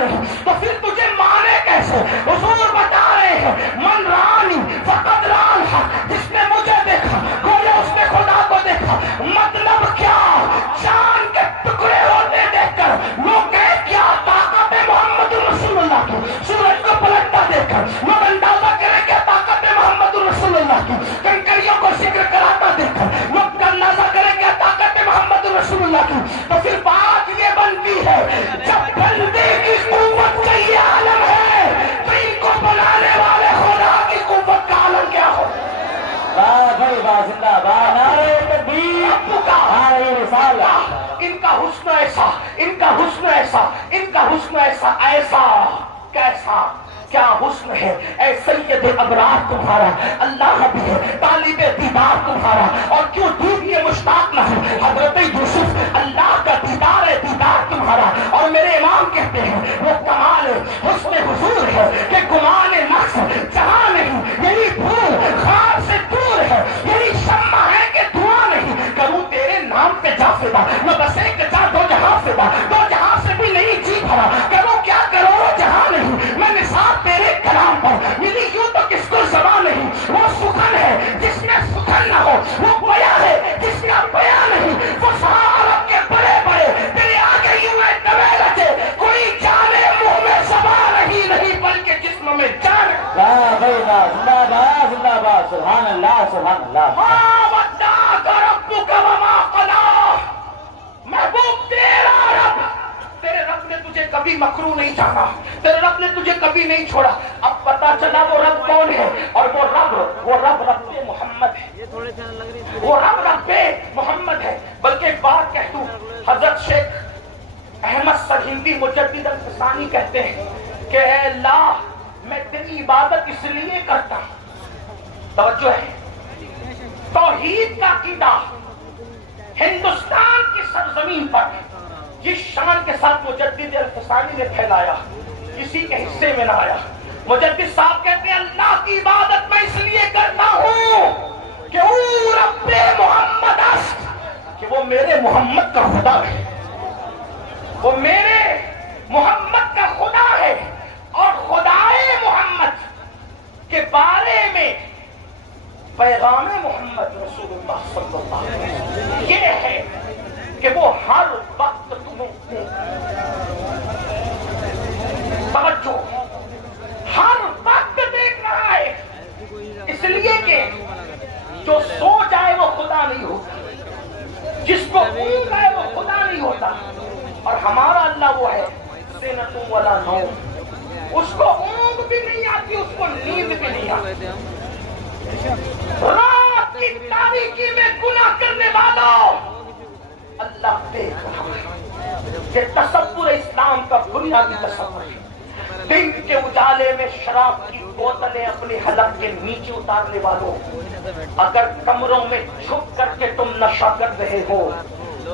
نہیں تو پھر تجھے مانے کیسے؟ حضور بتا رہے ہیں من رانی فقد ران، جس نے مجھے دیکھا گویا اس نے خدا کو دیکھا۔ مطلب کیا؟ جان کے ٹکڑے ہوتے دیکھ کر لوگ کہے کیا طاقت ہے محمد رسول اللہ کی، سورج کو پلٹتا دیکھ کر لوگ اندازہ کریں کیا طاقت ہے محمد رسول اللہ کی، کنکریوں کو ذکر کراتا دیکھ کر لوگ اندازہ کریں کیا طاقت ہے محمد رسول اللہ کی۔ تو پھر بات یہ بنتی ہے جب بندے کی قوت کا یہ عالم ہے تو ان کو بنانے والے خدا کی قوت کا عالم کیا ہو؟ واہ بھائی واہ، زندہ باد، نعرہ تکبیر، نعرہ رسالت۔ ان کا حسن ایسا، ان کا حسن ایسا، ان کا حسن ایسا، ایسا کیسا کیا حسن ہے اے سید ابرار تمہارا، اللہ بھی ہے طالب دیدار تمہارا، اور کیوں دید یہ مشتاق نہ ہو حضرت یوسف، اللہ کا دیدار ہے دیدار تمہارا۔ اور میرے امام کہتے ہیں وہ کمال حسن حضور ہے کہ گمان نقص جہاں نہیں، یہی دھول خار سے دور ہے، یہی شمع ہے کہ دھواں نہیں، کروں تیرے نام پہ جا فدا، میں بس ایک جا دو جہاں فدا، دو جہاں سے بھی نہیں جی بھرا، کروں کیا کروڑوں جہاں نہیں، میں نثار تیرے کلام پر ملی یوں تو کس کو زبان نہیں۔ وہ سخن ہے جس میں سخن نہ ہو، وہ بیا ہے جس کا بیا نہیں، وہ عرب کے بڑے بڑے تیرے آگے یوں میں دبے رچے، کوئی جانے منہ میں زبان نہیں بلکہ جسم میں جان۔ واہ بھائی واہ، زندہ باد زندہ باد، سبحان اللہ سبحان اللہ۔ ماں ودعک ربک وما قلی، محبوب تیرا رب، تیرے رب نے تجھے کبھی مکروہ نہیں جانا، تیرے رب نے تجھے کبھی نہیں چھوڑا۔ اب پتا چلا وہ رب کون ہے، اور وہ رب رب محمد ہے، وہ رب محمد ہے۔ بلکہ ایک بات کہہ دوں، حضرت شیخ احمد سرہندی مجدد الفسانی کہتے ہیں کہ اے اللہ میں تیری عبادت اس لیے کرتا ہوں، توجہ ہے، توحید کا عقیدہ ہندوستان کی سرزمین پر جس شان کے ساتھ مجدد الفسانی نے پھیلایا کسی کے حصے میں نہ آیا۔ مجدد صاحب کہتے ہیں اللہ کی عبادت میں اس لیے کرتا ہوں کہ وہ رب محمد است، کہ وہ میرے محمد کا خدا ہے، وہ میرے محمد کا خدا ہے، اور خدائے محمد کے بارے میں پیغام محمد رسول اللہ صلی اللہ علیہ وسلم یہ ہے کہ وہ ہر وقت تمہیں توجہ ہر وقت دیکھ رہا ہے، اس لیے کہ جو سو جائے وہ خدا نہیں ہوتا، جس کو اونگ آئے وہ خدا نہیں ہوتا، اور ہمارا اللہ وہ ہے سنۃ ولا نوم، اس کو اونگ بھی نہیں آتی، اس کو نیند بھی نہیں آتی۔ رات کی تاریکی میں گناہ کرنے والوں اللہ دیکھ رہا ہے، یہ تصور اسلام کا بنیادی تصور ہے۔ دن کے اجالے میں شراب کی بوتلیں اپنے حلق کے نیچے اتارنے والوں، اگر کمروں میں چھپ کر کے تم نشہ کر رہے ہو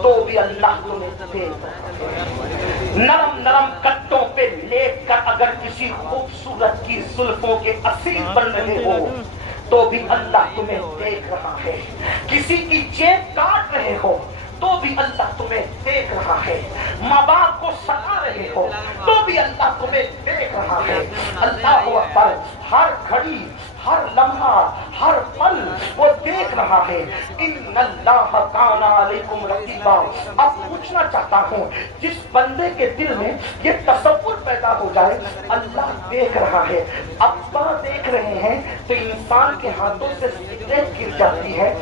تو بھی اللہ تمہیں دیکھ رہا ہے۔ نرم نرم کٹوں پہ لیٹ کر اگر کسی خوبصورت کی زلفوں کے اسیر بن رہے ہو تو بھی اللہ تمہیں دیکھ رہا ہے۔ کسی کی جیب کاٹ رہے ہو تو بھی اللہ تمہیں دیکھ رہا ہے۔ ماں باپ کو ستا رہے ہو تو بھی اللہ تمہیں دیکھ رہا ہے۔ اللہ اکبر، ہر گھڑی ہر لمحہ ہر پل وہ دیکھ رہا ہے۔ ان اللہ کان علیکم رقیبا۔ اب پوچھنا چاہتا ہوں جس بندے کے دل میں یہ تصور پیدا ہو جائے اللہ دیکھ رہا ہے، ابا دیکھ رہے ہیں تو انسان کے ہاتھوں سے سگریٹ گر جاتی ہے،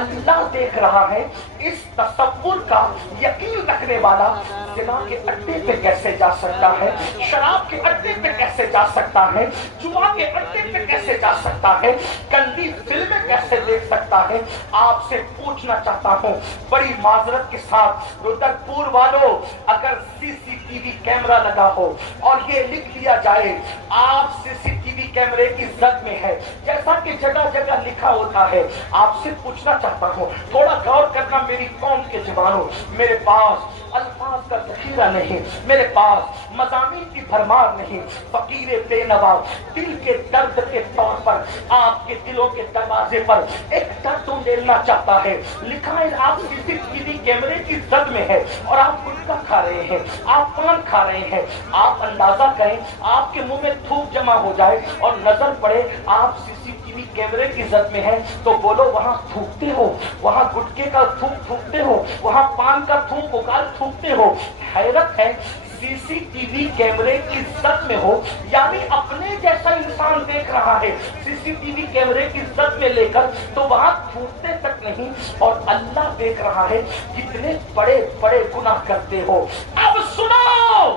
اللہ دیکھ رہا ہے، اس تصور کا یقین رکھنے والا زنا کے اڈے پہ کیسے جا سکتا ہے، شراب کے اڈے پہ کیسے جا سکتا ہے، جوا کے اڈے پہ کیسے جا سکتا ہے، گندی فلمیں کیسے دیکھ سکتا ہے۔ آپ سے پوچھنا چاہتا ہوں بڑی معذرت کے ساتھ رودرپور والوں، اگر سی سی ٹی وی کیمرہ لگا ہو اور یہ لکھ لیا جائے آپ سی سی ٹی وی کیمرے کی زد میں ہے، جیسا کہ جگہ جگہ لکھا ہوتا ہے، آپ سے پوچھنا چاہتا ہوں تھوڑا غور کرنا میری قوم کے جوانوں، میرے پاس الفاظ کا ذخیرہ نہیں, میرے پاس مضامین کی بھرمار نہیں. فقیر بے نوا دل کے درد کے طور پر آپ کے دلوں کے دروازے پر ایک درد ڈیلنا چاہتا ہے. لکھا ہے آپ کسی ٹی وی کیمرے کی زد میں ہے اور آپ گٹکا کھا رہے ہیں, آپ پان کھا رہے ہیں. آپ اندازہ کریں آپ کے منہ میں تھوک جمع ہو جائے اور نظر پڑے آپ سی ٹی وی کیمرے کی زد میں ہیں, تو بولو وہاں تھوکتے ہو, وہاں گٹکے کا تھوک تھوکتے ہو, وہاں پان کا تھوک اکال تھوکتے ہو. حیرت ہے سی سی ٹی وی کیمرے کی زد میں ہو, یعنی اپنے جیسا انسان دیکھ رہا ہے سی سی ٹی وی کیمرے کی زد میں لے کر, تو وہاں تھوکتے تک نہیں, اور اللہ دیکھ رہا ہے کتنے بڑے بڑے گناہ کرتے ہو. اب سنو,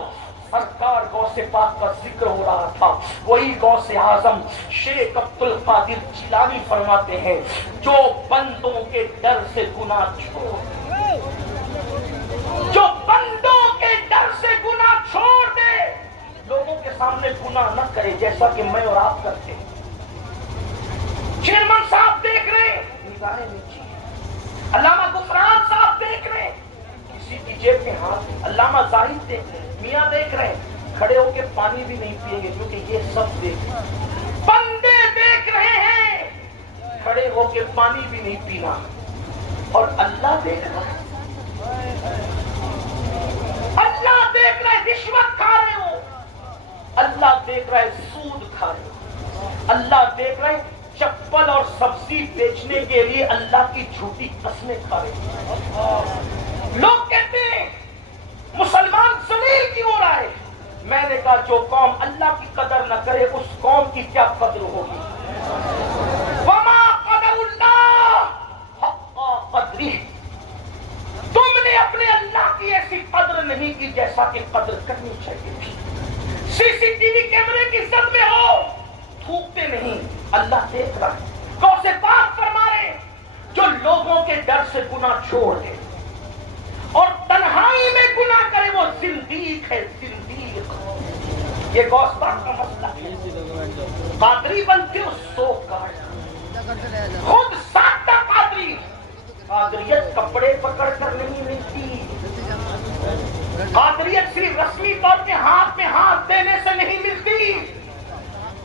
سرکار غوث پاک کا ذکر ہو رہا تھا. وہی غوث اعظم شیخ عبد القادر جیلانی فرماتے ہیں جو بندوں کے ڈر سے گناہ چھوڑ, جو بندوں کے ڈر سے گناہ چھوڑ دے, لوگوں کے سامنے گناہ نہ کرے جیسا کہ میں اور آپ کرتے ہیں. چیئرمین صاحب دیکھ رہے ہیں, نگاہیں نیچی. علامہ غفران صاحب دیکھ رہے ہیں, کسی کی جیب میں ہاتھ. علامہ زاہد دیکھ رہے ہیں, میاں دیکھ رہے ہیں, کھڑے ہو کے پانی بھی نہیں پیئیں گے کیونکہ یہ سب دیکھ رہے ہیں. بندے دیکھ رہے ہیں, کھڑے ہو کے پانی بھی نہیں پینا, اور اللہ دیکھ رہا ہے. اللہ دیکھ رہا ہے رشوت کھا رہے ہو, اللہ دیکھ رہا ہے سود کھا رہے ہو, اللہ دیکھ رہا ہے چپل اور سبزی بیچنے کے لیے اللہ کی جھوٹی قسمیں کھا رہے ہو. لوگ کہتے ہیں مسلمان ذلیل کیوں ہو رہا ہے. میں نے کہا جو قوم اللہ کی قدر نہ کرے اس قوم کی کیا قدر ہوگی. وما قدر اللہ حق قدرہ, تم نے اپنے اللہ کی ایسی قدر نہیں کی جیسا کہ قدر کرنی چاہیے تھی. سی سی ٹی وی کیمرے کی زد میں ہو, تھوکتے نہیں, اللہ دیکھ رہا ہے. غوث پاک فرما رہے جو لوگوں کے ڈر سے گناہ چھوڑ دے اور تنہائی میں گناہ کرے وہ زندیق ہے, زندیق. یہ غوث پاک کا مسئلہ ہے. قادری بنتے ہو سو کاٹ, خود سادہ قادری. قادریت کپڑے پکڑ کر نہیں ملتی, قادریت صرف رسمی طور پہ ہاتھ میں ہاتھ دینے سے نہیں ملتی,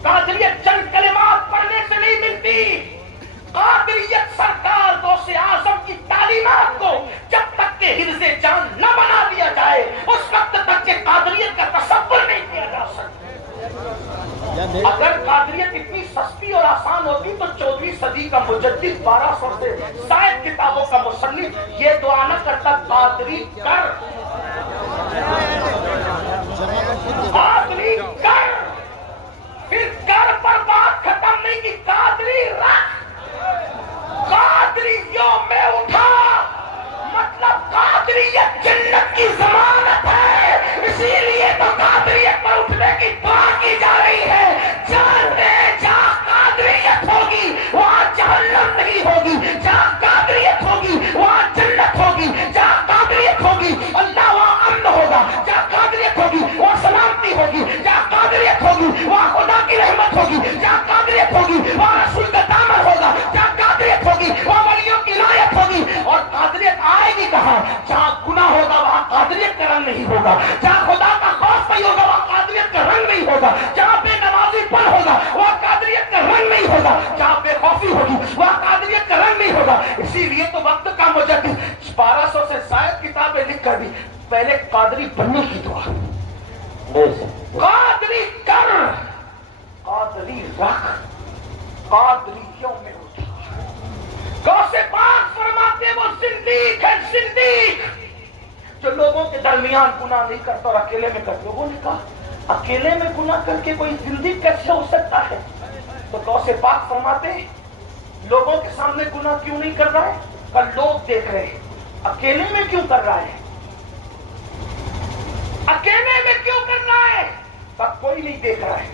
قادریت چند کلمات پڑھنے سے نہیں ملتی. قادریت سرکار غوث اعظم کی تعلیمات کو جب تک کہ حرز جان نہ بنا دیا جائے اس وقت تک کہ قادریت کا تصور نہیں کیا جا سکتا. اگر قادریت اتنی سستی اور آسان ہوتی تو 14ویں صدی کا مجدد 1200 سے زائد کتابوں کا مصنف یہ دعا نہ کرتا قادری کر, قادری کر, پھر کر پر بات ختم نہیں کی, قادری رکھ. قادریوں میں اٹھا مطلب قادریت جنت کی ضمانت ہے, اسی لیے تو قادریت پر اٹھنے کی دعا کی جا رہی ہے. جانے جہاں قادریت ہوگی وہاں جہنم نہیں ہوگی, جہاں قادریت ہوگی وہاں جنت ہوگی, جہاں قادریت ہوگی اللہ وہاں امن ہوگا, جہاں قادریت ہوگی وہاں سلامتی ہوگی, جہاں قادریت ہوگی وہاں خدا کی رحمت ہوگی, جہاں قادریت ہوگی وہاں رسول کا دامن ہوگا, جہاں قادریت ہوگی وہاں ولیوں کی عنایت ہوگی. اور قادریت آئے گی کہاں, جہاں گناہ ہوگا وہاں قادریت کا رنگ نہیں ہوگا, جہاں خدا کا خوف نہیں ہوگا وہاں قادریت کا رنگ نہیں ہوگا, جہاں بے نمازی پن ہوگا وہاں قادریت کا رنگ نہیں ہوگا, جہاں بے خوفی ہوگی وہاں قادریت کا رنگ نہیں ہوگا. اسی لیے تو وقت کا مجدد 1200 سے زائد کتابیں لکھ کر دی پہلے قادری بننے کی دعا. قادری کر, قادری رکھ, قادریوں میں اٹھا. غوث پاک فرماتے وہ زندیق ہے, زندیق جو لوگوں کے درمیان گناہ نہیں کرتا اور اکیلے میں کرتے. لوگوں نے کہا اکیلے میں گناہ کر کے کوئی زندیق کیسے ہو سکتا ہے؟ تو غوث پاک فرماتے لوگوں کے سامنے گناہ کیوں نہیں کر رہا ہے, پر لوگ دیکھ رہے ہیں. اکیلے میں کیوں کر رہا ہے, اکیلے میں کیوں کر رہا ہے, پر کوئی نہیں دیکھ رہا ہے.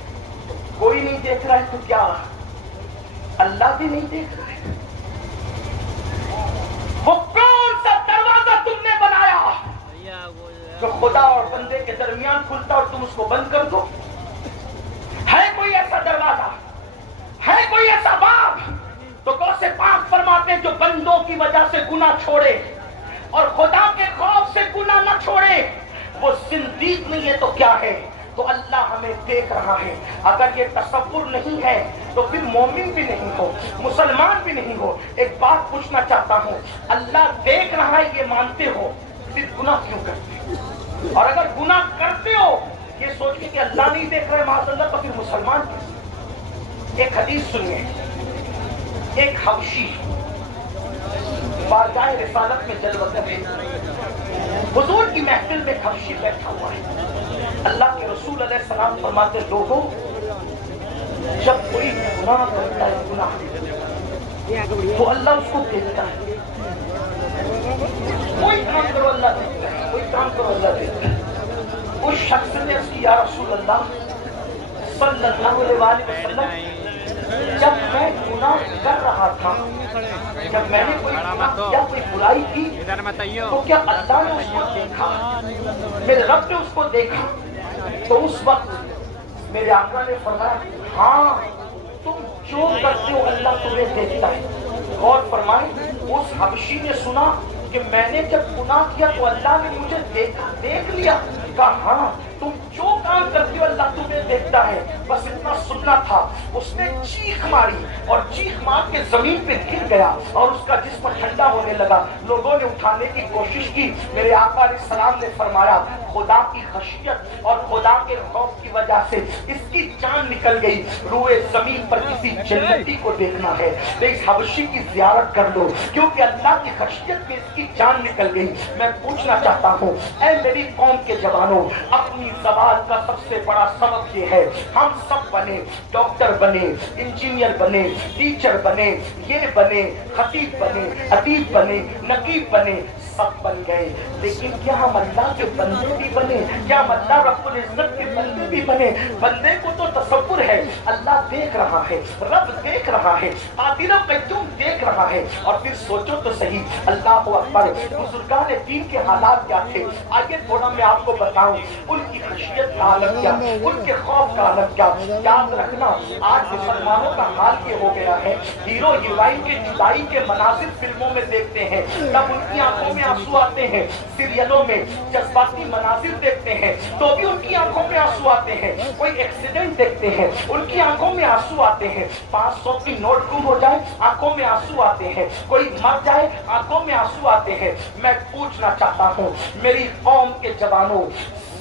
کوئی نہیں دیکھ رہا ہے تو کیا اللہ بھی نہیں دیکھ رہا ہے. وہ کون سا دروازہ تم نے بنایا جو خدا اور بندے کے درمیان کھلتا اور تم اس کو بند کر دو؟ ہے کوئی ایسا دروازہ, ہے کوئی ایسا باب؟ تو غوث پاک فرماتے ہیں جو بندوں کی وجہ سے گناہ چھوڑے اور خدا کے خوف سے گناہ نہ چھوڑے وہ زندیق نہیں ہے تو کیا ہے؟ تو اللہ ہمیں دیکھ رہا ہے۔ اگر یہ تصور نہیں ہے تو پھر مومن بھی نہیں ہو، مسلمان بھی نہیں ہو۔ ایک بات پوچھنا چاہتا ہوں، اللہ دیکھ رہا ہے یہ مانتے ہو، پھر گناہ کیوں کرتے؟ اور اگر گناہ کرتے ہو یہ سوچ کے کہ اللہ نہیں دیکھ رہا ہے معاذ اللہ، تو پھر مسلمان کیوں؟ ایک حدیث سنیے، ایک حبشی بارگاہ رسالت میں جلوگر ہے، حضور کی محفل میں حبشی بیٹھا ہوا ہے۔ اللہ کے رسول علیہ السلام فرماتے لوگوں جب کوئی گناہ کرتا ہے گناہ تو اللہ اس کو دیکھتا ہے، کوئی کام کرو اللہ دیکھتا ہے، کوئی کام کرو اللہ دیکھتا ہے۔ اس شخص نے اس کی یا رسول اللہ صلی اللہ علیہ وسلم جب میں گناہ کر رہا تھا، جب میں نے کوئی گناہ یا کوئی برائی کی تو کیا اللہ نے اس کو دیکھا؟ میرے رب نے اس کو دیکھا؟ تو اس وقت میرے آقا نے فرمایا ہاں تم جو کرتے ہو اللہ تمہیں دیکھتا ہے۔ غور فرمائیں، اس حبشی نے سنا کہ میں نے جب گناہ کیا تو اللہ نے مجھے دیکھ لیا، کہا ہاں تم جو کام کرتے ہو اللہ تمہیں دیکھتا ہے۔ بس اتنا سننا تھا، اس نے چیخ ماری اور چیخ مار کے زمین پہ گر گیا اور اس کا جسم ٹھنڈا ہونے لگا۔ لوگوں نے اٹھانے کی کوشش کی، میرے آقا علیہ السلام نے فرمایا خدا کی خشیت اور خدا کے خوف کی وجہ سے اس کی جان نکل گئی، روئے زمین پر کسی جنتی کو دیکھنا ہے تو اس حبشی کی زیارت کر لو، کیونکہ اللہ کی خشیت میں اس کی جان نکل گئی۔ میں پوچھنا چاہتا ہوں اے میری قوم کے جوانوں، اپنی زوال کا سب سے بڑا سبب یہ ہے ہم سب بنے، ڈاکٹر بنے، انجینئر بنے، ٹیچر بنے، یہ بنے، خطیب بنے، ادیب بنے، نقیب بنے، سب بن گئے، لیکن کیا ہم اللہ کے بندے بھی بنے؟ کیا ہم اللہ رب العزت کے بندے بھی بنے؟ بندے کو تو تصور ہے اللہ دیکھ رہا ہے، رب دیکھ رہا ہے، قادر و قیوم دیکھ رہا ہے۔ اور پھر سوچو تو صحیح، اللہ اکبر، بزرگان دین کے حالات کیا تھے؟ آئیے تھوڑا میں آپ کو بتاؤں ان کی خشیت کا عالم کیا، ان کے خوف کا عالم کیا۔ یاد رکھنا آج مسلمانوں کا حال یہ ہو گیا ہے، ہیرو ہیروئن کی جدائی کے مناظر فلموں میں دیکھتے ہیں تب ان کی آنکھوں میں آنسو آتے ہیں، سیریلوں میں جذباتی مناظر دیکھتے ہیں تو بھی ان کی آنکھوں میں آنسو آتے ہیں، کوئی ایکسیڈنٹ دیکھتے ہیں ان کی آنکھوں میں آنسو آتے ہیں، 500 کی نوٹ گم ہو جائے آنکھوں میں آنسو آتے ہیں، کوئی مر جائے آنکھوں میں آنسو آتے ہیں۔ میں پوچھنا چاہتا ہوں میری قوم کے جوانوں،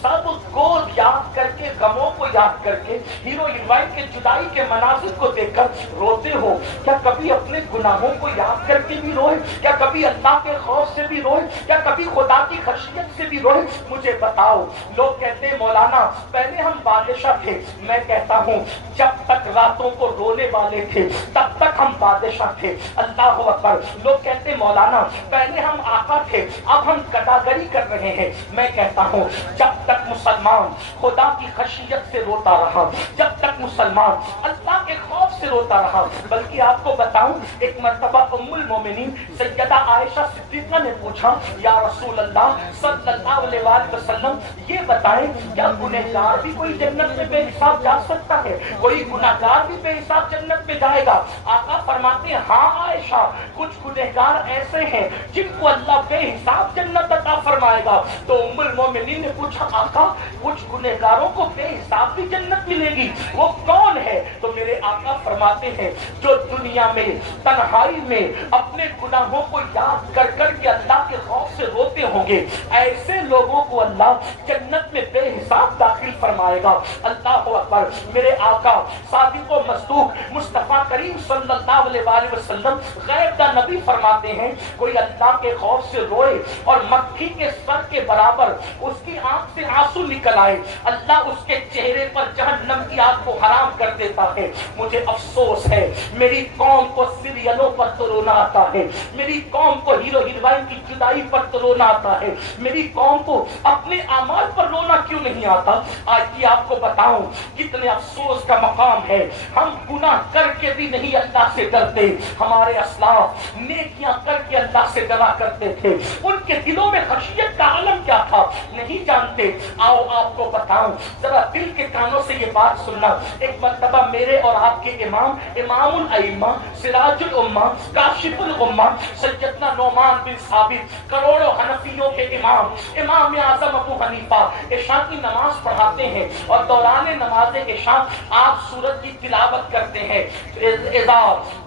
سب کو یاد کر کے، غموں کو یاد کر کے، ہیرو ہیروئن کے جدائی کے مناظر کو دیکھ کر روتے ہو؟ کیا کبھی اپنے گناہوں کو یاد کر کے بھی روئے؟ کیا کبھی اللہ کے خوف سے بھی روئے؟ کیا کبھی خدا کی خشیت سے بھی روئے؟ مجھے بتاؤ۔ لوگ کہتے ہیں مولانا پہلے ہم بادشاہ تھے، میں کہتا ہوں جب تک راتوں کو رونے والے تھے تب تک ہم بادشاہ تھے۔ اللہ اکبر۔ لوگ کہتے ہیں مولانا پہلے ہم آقا تھے اب ہم گداگری کر رہے ہیں، میں کہتا ہوں جب تک مسلمان خدا کی خشیت سے روتا رہا، جب تک مسلمان اللہ کے خوف سے روتا رہا۔ بلکہ آپ کو بتاؤں ایک مرتبہ ام المومنین سیدہ عائشہ صدیقہ نے پوچھا یا رسول اللہ صلی اللہ علیہ وآلہ وسلم یہ بتائیں کیا گنہگار بھی کوئی جنت میں بے حساب جا سکتا ہے؟ کوئی گنہگار بھی بے حساب جنت میں جائے گا؟ آقا فرماتے ہیں ہاں عائشہ، کچھ گنہگار ایسے ہیں جن کو اللہ بے حساب جنت عطا فرمائے گا۔ تو ام المومنین نے پوچھا آقا کچھ گنہگاروں کو بے حساب بھی جنت ملے گی، وہ کون ہے؟ تو میرے آقا فرماتے ہیں جو دنیا میں تنہائی میں اپنے گناہوں کو یاد کر کر کے اللہ کے خوف سے روتے ہوں گے، ایسے لوگوں کو اللہ جنت میں بے حساب داخل فرمائے گا۔ اللہ اکبر۔ میرے آقا صادق و مصدوق مصطفیٰ کریم صلی اللہ علیہ وآلہ وسلم غیب دا نبی فرماتے ہیں کوئی اللہ کے خوف سے روئے اور مکھی کے سر کے برابر اس کی آنکھ سے آنسو نکل آئے، اللہ اس کے چہرے پر جہنم کی آگ کو حرام کر دیتا ہے۔ مجھے افسوس ہے میری قوم کو سیریلوں پر تو رونا آتا ہے، میری قوم کو ہیرو ہیروئن کی جدائی پر تو رونا آتا ہے، میری قوم کو اپنے اعمال پر رونا کیوں نہیں آتا؟ آج کی آپ کو بتاؤں کتنے افسوس کا مقام ہے، ہم گناہ کر کے بھی نہیں اللہ سے ڈرتے۔ ہمارے اسلاف نیکیاں کر کے اللہ سے ڈرا کرتے تھے، ان کے دلوں میں خشیت کا عالم کیا تھا نہیں جانتے۔ آؤ آپ کو بتاؤں ذرا ذرا دل کے کانوں سے یہ بات سننا. ایک مرتبہ میرے اور آپ کے امام الائمہ سراج الامہ کاشف الامہ سیدنا نعمان بن ثابت کروڑوں حنفیوں کے امام اعظم ابو حنیفہ عشاء کی نماز پڑھاتے ہیں اور دوران نماز عشاء آپ سورت کی تلاوت کرتے ہیں. اذا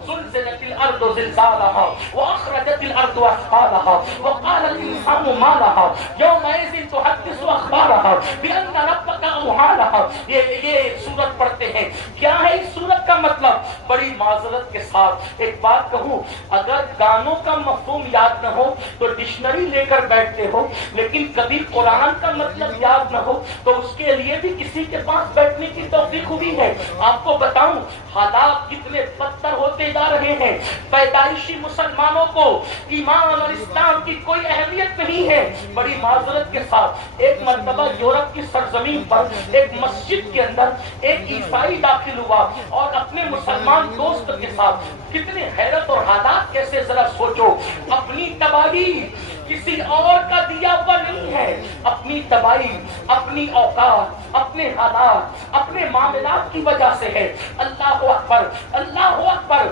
زلزلت الارض زلزالها واخرجت الارض اثقالها وقال الانسان ما لها يومئذ تحدث اخبارها بان ربك اوحى لها. یہ سورت پڑھتے ہیں. کیا ہے اس سورت کا مطلب؟ بڑی معذرت کے ساتھ ایک بات کہوں، اگر گانوں کا مفہوم یاد نہ ہو تو ڈکشنری لے کر بیٹھتے ہو، لیکن کبھی قرآن کا مطلب یاد نہ ہو تو اس کے لیے بھی کسی کے پاس بیٹھنے کی توفیق ہوئی ہے. آپ کو بتاؤں حالات کتنے بدتر ہوتے جا رہے ہیں. پیدائشی مسلمانوں کو ایمان اور اسلام کی کوئی اہمیت نہیں ہے. بڑی معذرت کے ساتھ ایک مرتبہ یورپ کی سرزمین پر ایک مسجد کے اندر ایک عیسائی داخل ہوا اور اپنے مسلمان دوست کے ساتھ کتنی حیرت اور حالات کیسے ذرا سوچو. اپنی تباہی کسی اور کا دیا ہوا نہیں ہے. اپنی تباہی اپنی اوقات اپنے حالات اپنے معاملات کی وجہ سے ہے. اللہ اکبر اللہ اکبر.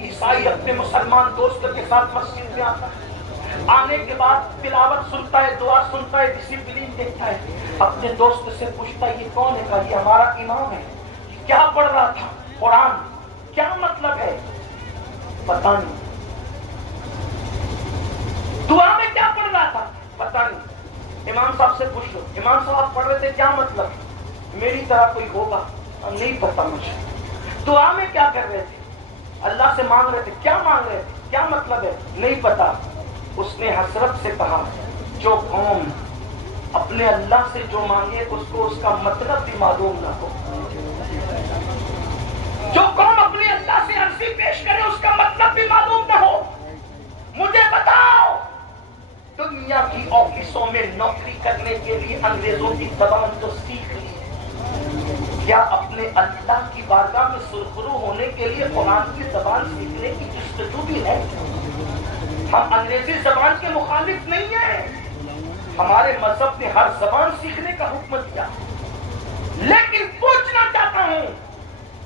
عیسائی اپنے مسلمان دوست کے ساتھ مسجد میں آتا ہے. آنے کے بعد تلاوت سنتا ہے، دعا سنتا ہے، ڈسپلین دیکھتا ہے. اپنے دوست سے پوچھتا ہے یہ کون ہے؟ کہا یہ ہمارا امام ہے. کیا پڑھ رہا تھا؟ قرآن. کیا مطلب ہے؟ پتہ نہیں. دعا میں کیا پڑھ رہا تھا؟ پتہ نہیں. امام صاحب سے پوچھ لو، امام صاحب پڑھ رہے تھے کیا مطلب؟ میری طرح کوئی ہوگا؟ نہیں پتہ مجھے. دعا میں کیا کر رہے تھے؟ اللہ سے مانگ رہے تھے. کیا مانگ رہے تھے؟ کیا مطلب ہے؟ نہیں پتا. اس نے حسرت سے کہا جو قوم اپنے اللہ سے جو مانگے اس کو اس کا مطلب بھی معلوم نہ ہو، جو قوم اپنے اللہ سے عرضی پیش کرے اس کا مطلب بھی معلوم نہ ہو. مجھے بتاؤ دنیا کی آفسوں میں نوکری کرنے کے لیے انگریزوں کی زبان تو سیکھ لی، کیا اپنے اللہ کی بارگاہ میں سرخرو ہونے کے لیے قرآن کی زبان سیکھنے کی جستجو بھی ہے؟ ہم انگریزی زبان کے مخالف نہیں ہیں. ہمارے مذہب نے ہر زبان سیکھنے کا حکم دیا، لیکن پوچھنا چاہتا ہوں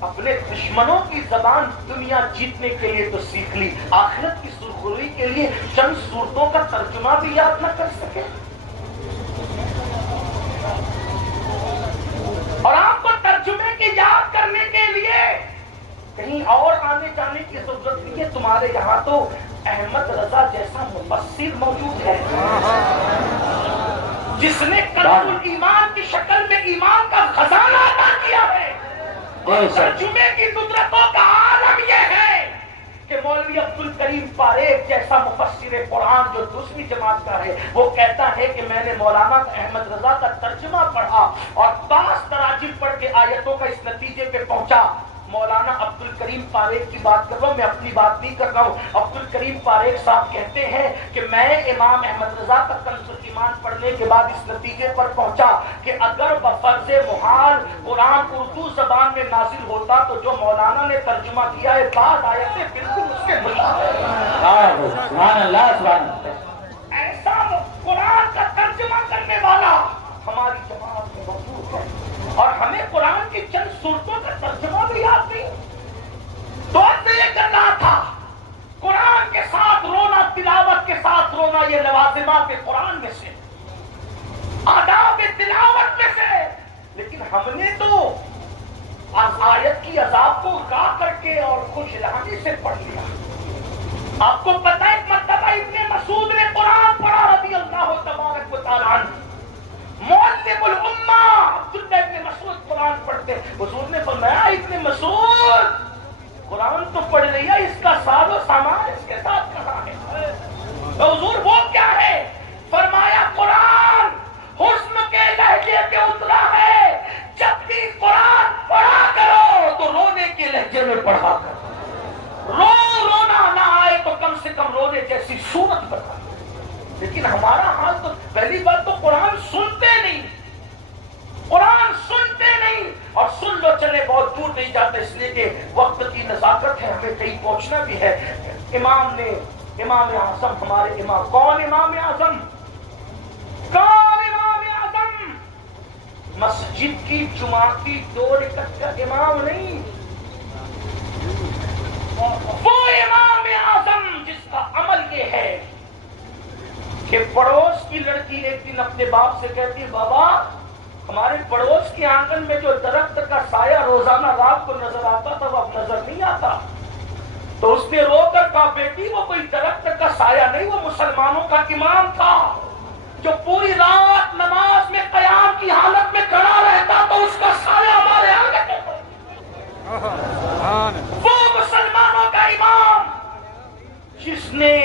اپنے دشمنوں کی زبان دنیا جیتنے کے لیے تو سیکھ لی، آخرت کی سرخروئی کے لیے چند صورتوں کا ترجمہ بھی یاد نہ کر سکے. اور آپ کو ترجمے کی یاد کرنے کے لیے کہیں اور آنے جانے کی ضرورت نہیں ہے. تمہارے یہاں تو احمد رضا جیسا مفسر موجود ہے جس نے کنز الایمان کی شکل میں ایمان کا خزانہ عطا کیا ہے. اور ترجمے کی قدرتوں کا عالم یہ ہے کہ مولوی عبد الکریم پاریخ جیسا مفسر قرآن جو دوسری جماعت کا ہے وہ کہتا ہے کہ میں نے مولانا احمد رضا کا ترجمہ پڑھا اور 10 تراجم پڑھ کے آیتوں کا اس نتیجے پہ پہنچا. مولانا عبد الکریم پاریخ کی بات کر رہا ہوں، میں اپنی بات نہیں کر رہا ہوں. عبد الکریم پاریخ صاحب کہتے ہیں کہ میں امام احمد رضا کا کنز الایمان پڑھنے کے بعد اس نتیجے پر پہنچا کہ اگر بفرض محال قرآن اردو زبان میں نازل ہوتا تو جو مولانا نے ترجمہ کیا ہے بعض آیتیں بالکل اس کے سبحان اللہ سبحان اللہ. ایسا قرآن کا ترجمہ کرنے والا ہماری جماعت میں موجود ہے اور ہمیں قرآن کی چند صورتوں کا ترجمہ بھی یاد نہیں. تو یہ کر رہا تھا قرآن کے ساتھ رونا، تلاوت کے ساتھ رونا، یہ لوازمات قرآن میں سے، آداب تلاوت میں سے. لیکن ہم نے تو آیت کی عذاب کو گا کر کے اور خوش رہنے سے پڑھ لیا. آپ کو پتہ ہے ایک مرتبہ ابن مسعود نے قرآن پڑھا رضی اللہ تبارک و تعالی عنہ. معلم الامہ عبداللہ ابن مسعود قرآن پڑھتے. حضور نے فرمایا ابن مسعود قرآن تو پڑھ رہی ہے، اس کا ساز و سامان اس کے ساتھ کہاں ہے؟ تو حضور وہ کیا ہے؟ فرمایا قرآن حسن کے لہجے پہ اترا ہے. جب بھی قرآن پڑھا کرو تو رونے کے لہجے میں پڑھا کرو. رونا نہ آئے تو کم سے کم رونے جیسی صورت بتا. لیکن ہمارا حال تو پہلی بات تو قرآن سنتے نہیں، قرآن سنتے نہیں، اور سن لو چلے بہت دور نہیں جاتے اس لیے کہ وقت کی نزاکت ہے، ہمیں کہیں پہنچنا بھی ہے. امام اعظم ہمارے امام. کون امام اعظم؟ کون امام اعظم؟ مسجد کی جمعہ کی 2 رکعت کا امام نہیں، وہ امام اعظم جس کا عمل یہ ہے کہ پڑوس کی لڑکی ایک دن اپنے باپ سے کہتی ہے بابا ہمارے پڑوس کے آنگن میں جو درخت کا سایہ روزانہ رات کو نظر آتا تھا وہ اب نظر نہیں آتا. تو اس نے رو کر کہا بیٹی وہ کوئی درخت کا سایہ نہیں، وہ مسلمانوں کا امام تھا جو پوری رات نماز میں قیام کی حالت میں کھڑا رہتا تو اس کا سایہ ہمارے آنگن میں پڑتا. وہ مسلمانوں کا امام جس نے